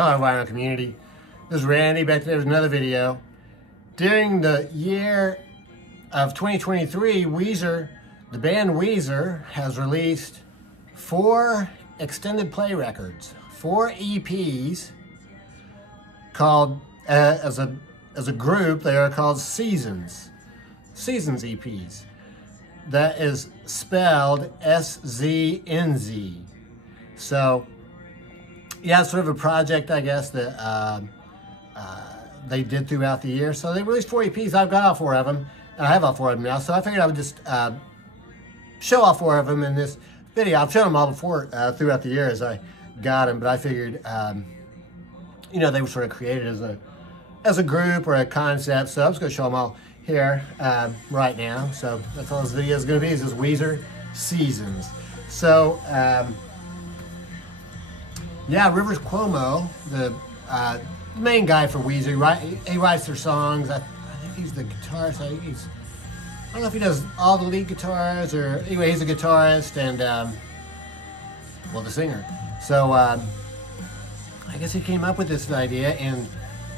Hello, vinyl community. This is Randy, back today with another video. During the year of 2023, Weezer, the band Weezer, has released 4 extended play records, 4 EPs, called, as a group, they are called SZNZ. SZNZ EPs. That is spelled SZNZ. So, yeah, it's sort of a project, I guess, that they did throughout the year. So they released 4 EPs. I've got all 4 of them, and I have all 4 of them now. So I figured I would just show all 4 of them in this video. I've shown them all before throughout the year as I got them, but I figured, you know, they were sort of created as a group or a concept. So I'm just going to show them all here right now. So that's all this video is going to be, is just Weezer SZNZ. So, yeah, Rivers Cuomo, the main guy for Weezer, he writes their songs. I think he's the guitarist. I don't know if he does all the lead guitars, or anyway, he's a guitarist and, well, the singer. So, I guess he came up with this idea in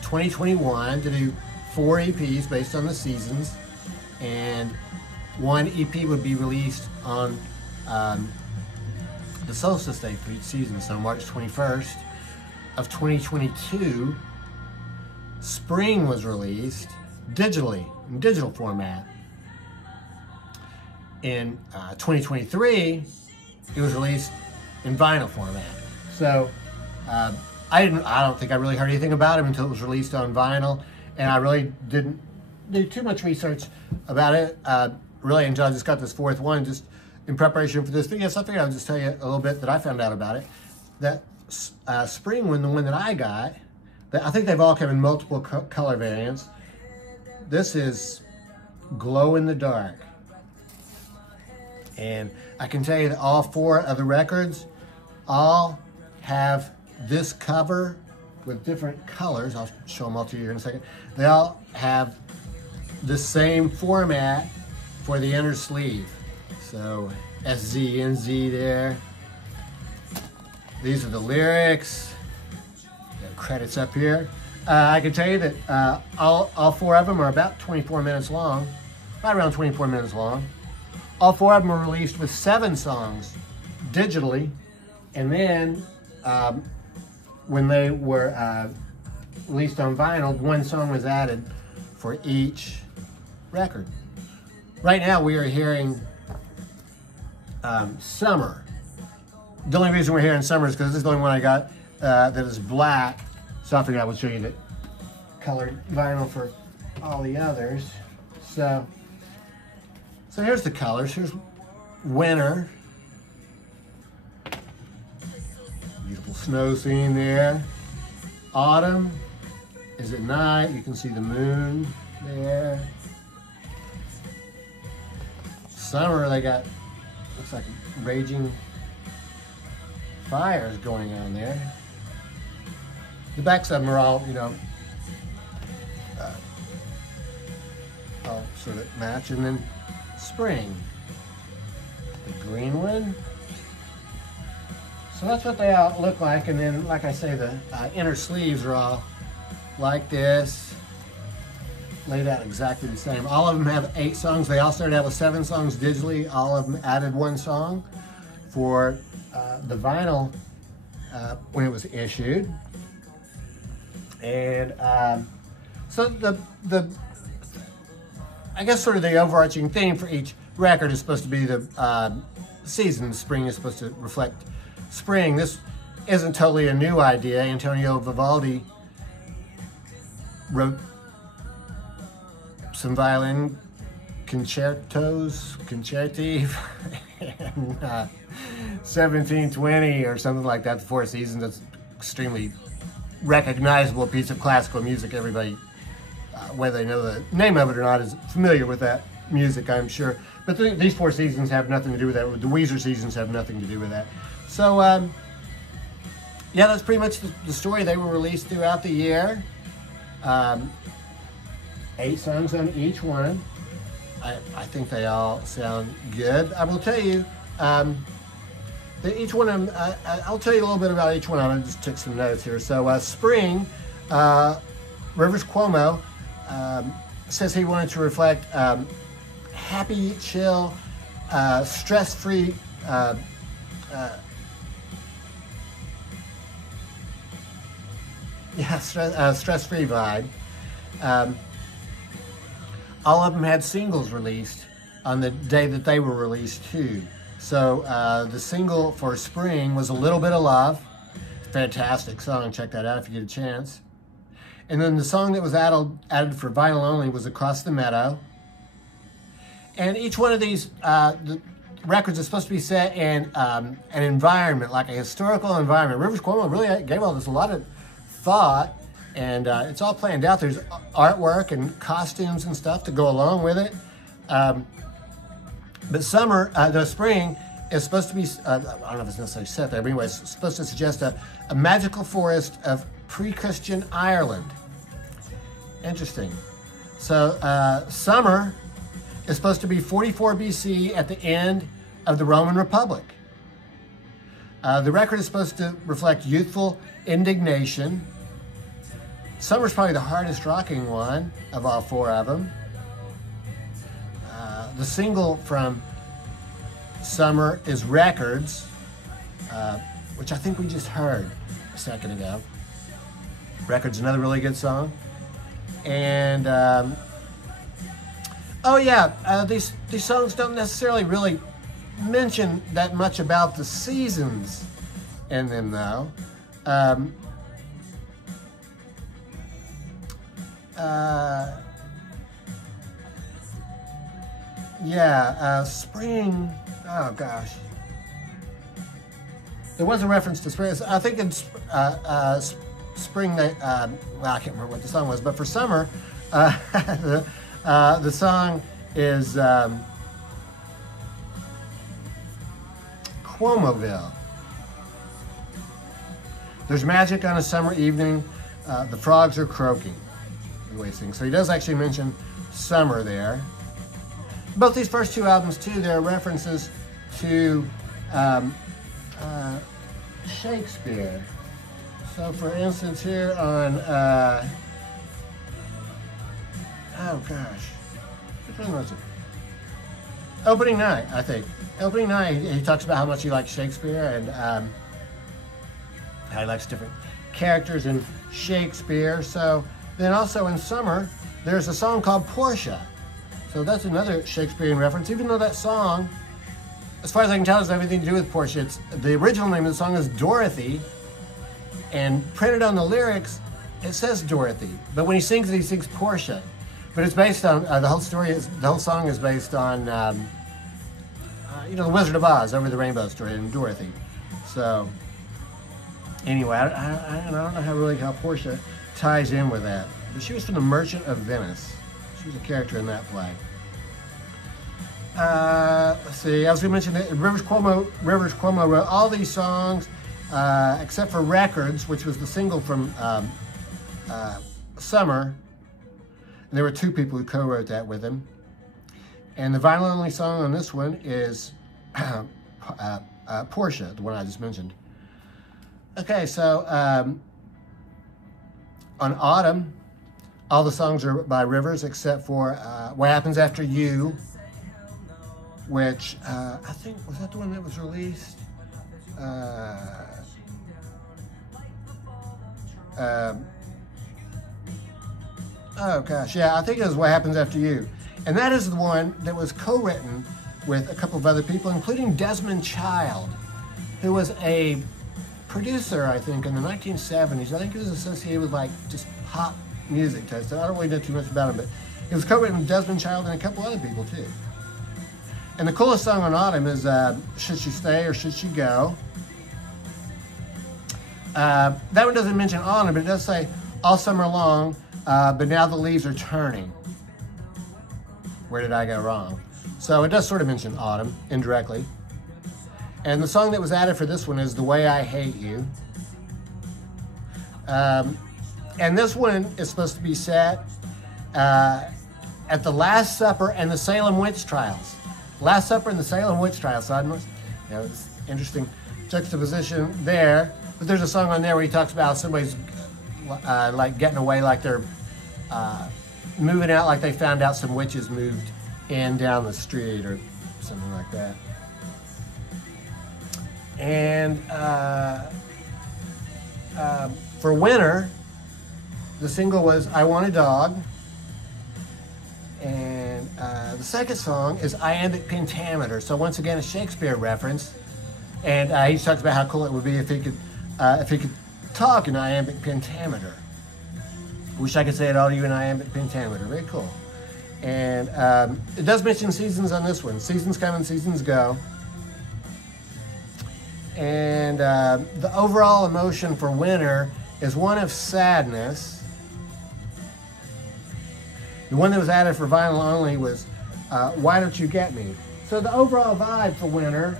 2021 to do 4 EPs based on the seasons, and 1 EP would be released on the solstice day for each season. So March 21st of 2022, Spring was released digitally, in digital format. In 2023, it was released in vinyl format. So I don't think I really heard anything about it until it was released on vinyl, and I really didn't do too much research about it. Really, until I just got this 4th one, just in preparation for this video. So I figured I would just tell you a little bit that I found out about it. That Spring one, the one that I got, I think they've all come in multiple color variants. This is glow in the dark. And I can tell you that all 4 of the records all have this cover with different colors. I'll show them all to you in a second. They all have the same format for the inner sleeve. So SZNZ there. These are the lyrics. The credits up here. I can tell you that all 4 of them are about 24 minutes long, right around 24 minutes long. All 4 of them were released with 7 songs digitally, and then when they were released on vinyl, 1 song was added for each record. Right now we are hearing Summer. The only reason we're hearing Summer is because this is the only one I got that is black, so I figured I would show you the colored vinyl for all the others. So here's the colors. Here's winter. Beautiful snow scene there. Autumn is at night. You can see the moon there. Summer, they got, looks like raging fires going on there. The backs of them are all, you know, all sort of match. And then Spring, the green one. So that's what they all look like. And then, like I say, the inner sleeves are all like this, laid out exactly the same. All of them have 8 songs. They all started out with 7 songs digitally. All of them added 1 song for the vinyl when it was issued. And so the I guess sort of the overarching theme for each record is supposed to be the season. Spring is supposed to reflect spring. This isn't totally a new idea. Antonio Vivaldi wrote some violin concerti in 1720 or something like that, the 4 seasons. That's extremely recognizable piece of classical music. Everybody, whether they know the name of it or not, is familiar with that music, I'm sure. But these 4 seasons have nothing to do with that. The Weezer seasons have nothing to do with that. So, yeah, that's pretty much the story. They were released throughout the year. 8 songs on each one. I think they all sound good. I will tell you, Each one of them, I'll tell you a little bit about each one of them. I just took some notes here. So Spring, Rivers Cuomo, says he wanted to reflect happy, chill, stress-free, stress-free vibe. All of them had singles released on the day that they were released too. So the single for Spring was A Little Bit of Love. Fantastic song, check that out if you get a chance. And then the song that was added for vinyl only was Across the Meadow. And each one of these the records is supposed to be set in an environment, like a historical environment. Rivers Cuomo really gave all this a lot of thought, and it's all planned out. There's artwork and costumes and stuff to go along with it. But Spring is supposed to be, I don't know if it's necessarily set there, but anyway, it's supposed to suggest a magical forest of pre-Christian Ireland. Interesting. So Summer is supposed to be 44 BC at the end of the Roman Republic. The record is supposed to reflect youthful indignation. Summer's probably the hardest rocking one of all four of them. The single from Summer is Records, which I think we just heard a second ago. Records, another really good song. And, oh yeah, these songs don't necessarily really mention that much about the seasons in them though. Spring, oh gosh. There was a reference to spring. I think in Spring, well, I can't remember what the song was, but for Summer, the song is Cuomoville. There's magic on a summer evening. The frogs are croaking. So he does actually mention summer there. Both these first two albums, too, there are references to Shakespeare. So, for instance, here on, oh gosh, which one was it? Opening Night, I think. Opening Night, he talks about how much he likes Shakespeare and how he likes different characters in Shakespeare. So, then also in Summer, there's a song called Portia. So that's another Shakespearean reference, even though that song, as far as I can tell, has everything to do with Portia. The original name of the song is Dorothy, and printed on the lyrics, it says Dorothy. But when he sings it, he sings Portia. But it's based on, the whole song is based on, The Wizard of Oz, Over the Rainbow story, and Dorothy. So, anyway, I don't know how Portia ties in with that. But she was from The Merchant of Venice. She was a character in that play. Let's see, as we mentioned, Rivers Cuomo wrote all these songs, except for Records, which was the single from Summer. And there were two people who co-wrote that with him. And the vinyl-only song on this one is Portia, the one I just mentioned. Okay, so on Autumn, all the songs are by Rivers except for What Happens After You, which I think, was that the one that was released? Oh gosh, yeah, I think it was What Happens After You. And that is the one that was co-written with a couple of other people, including Desmond Child, who was a producer, I think, in the 1970s. I think he was associated with like just pop music type stuff. I don't really know too much about him, but it was co-written with Desmond Child and a couple other people too. And the coolest song on Autumn is Should She Stay or Should She Go? That one doesn't mention Autumn, but it does say All Summer Long, but now the leaves are turning. Where did I go wrong? So it does sort of mention Autumn, indirectly. And the song that was added for this one is The Way I Hate You. And this one is supposed to be set at the Last Supper and the Salem Witch Trials. Last Supper and the Salem Witch Trials. So I don't know, it's interesting juxtaposition there. But there's a song on there where he talks about somebody's like getting away, like they're moving out, like they found out some witches moved in down the street or something like that. And for Winter, the single was I Want a Dog. And the second song is Iambic Pentameter. So once again, a Shakespeare reference. And he talks about how cool it would be if he could talk in iambic pentameter. Wish I could say it all to you in iambic pentameter. Very cool. And it does mention seasons on this one. Seasons come and seasons go. And the overall emotion for Winter is one of sadness. The one that was added for vinyl only was Why Don't You Get Me? So the overall vibe for Winter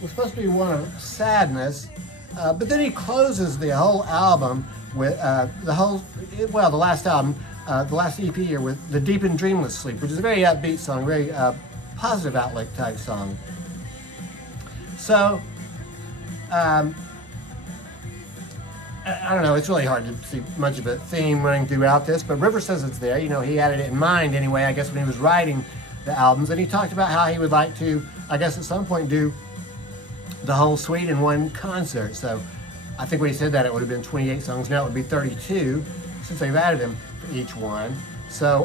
was supposed to be one of sadness, but then he closes the whole album with the last album, the last EP here, with the Deep and Dreamless Sleep, which is a very upbeat song, very positive outlook type song. So, I don't know, it's really hard to see much of a theme running throughout this, but River says it's there. You know, he had it in mind anyway, I guess, when he was writing the albums, and he talked about how he would like to, I guess at some point, do the whole suite in one concert. So I think when he said that, it would have been 28 songs. Now it would be 32, since they've added them for each one. So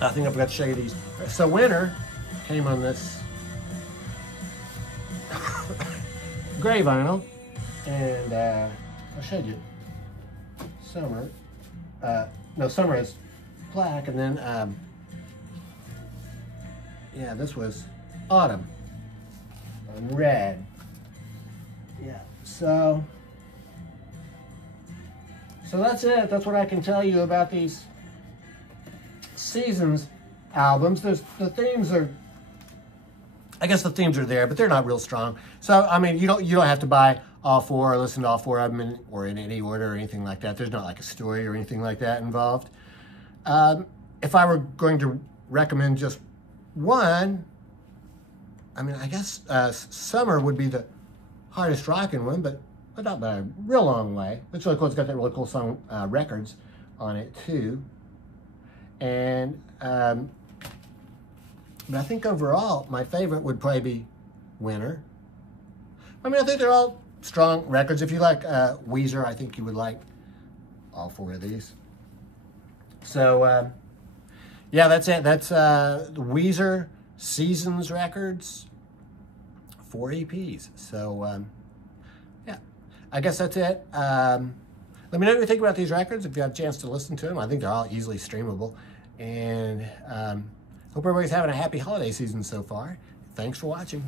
I think I forgot to show you these. So Winter came on this gray vinyl, and I showed you Summer. No, Summer is black, and then yeah, this was Autumn. Red. Yeah, so that's it. That's what I can tell you about these Seasons albums. The themes are, I guess the themes are there, but they're not real strong. So I mean, you don't have to buy all four or listen to all four of them or in any order or anything like that. There's not like a story or anything like that involved. If I were going to recommend just one, I mean, I guess Summer would be the hardest rocking one, but not by a real long way. It's really cool. It's got that really cool song Records on it too. And but I think overall, my favorite would probably be Winter. I mean, I think they're all strong records. If you like Weezer, I think you would like all four of these. So yeah, that's it. That's the Weezer Seasons records, 4 EPs. So yeah, I guess that's it. Let me know what you think about these records if you have a chance to listen to them. I think they're all easily streamable. And hope everybody's having a happy holiday season so far. Thanks for watching.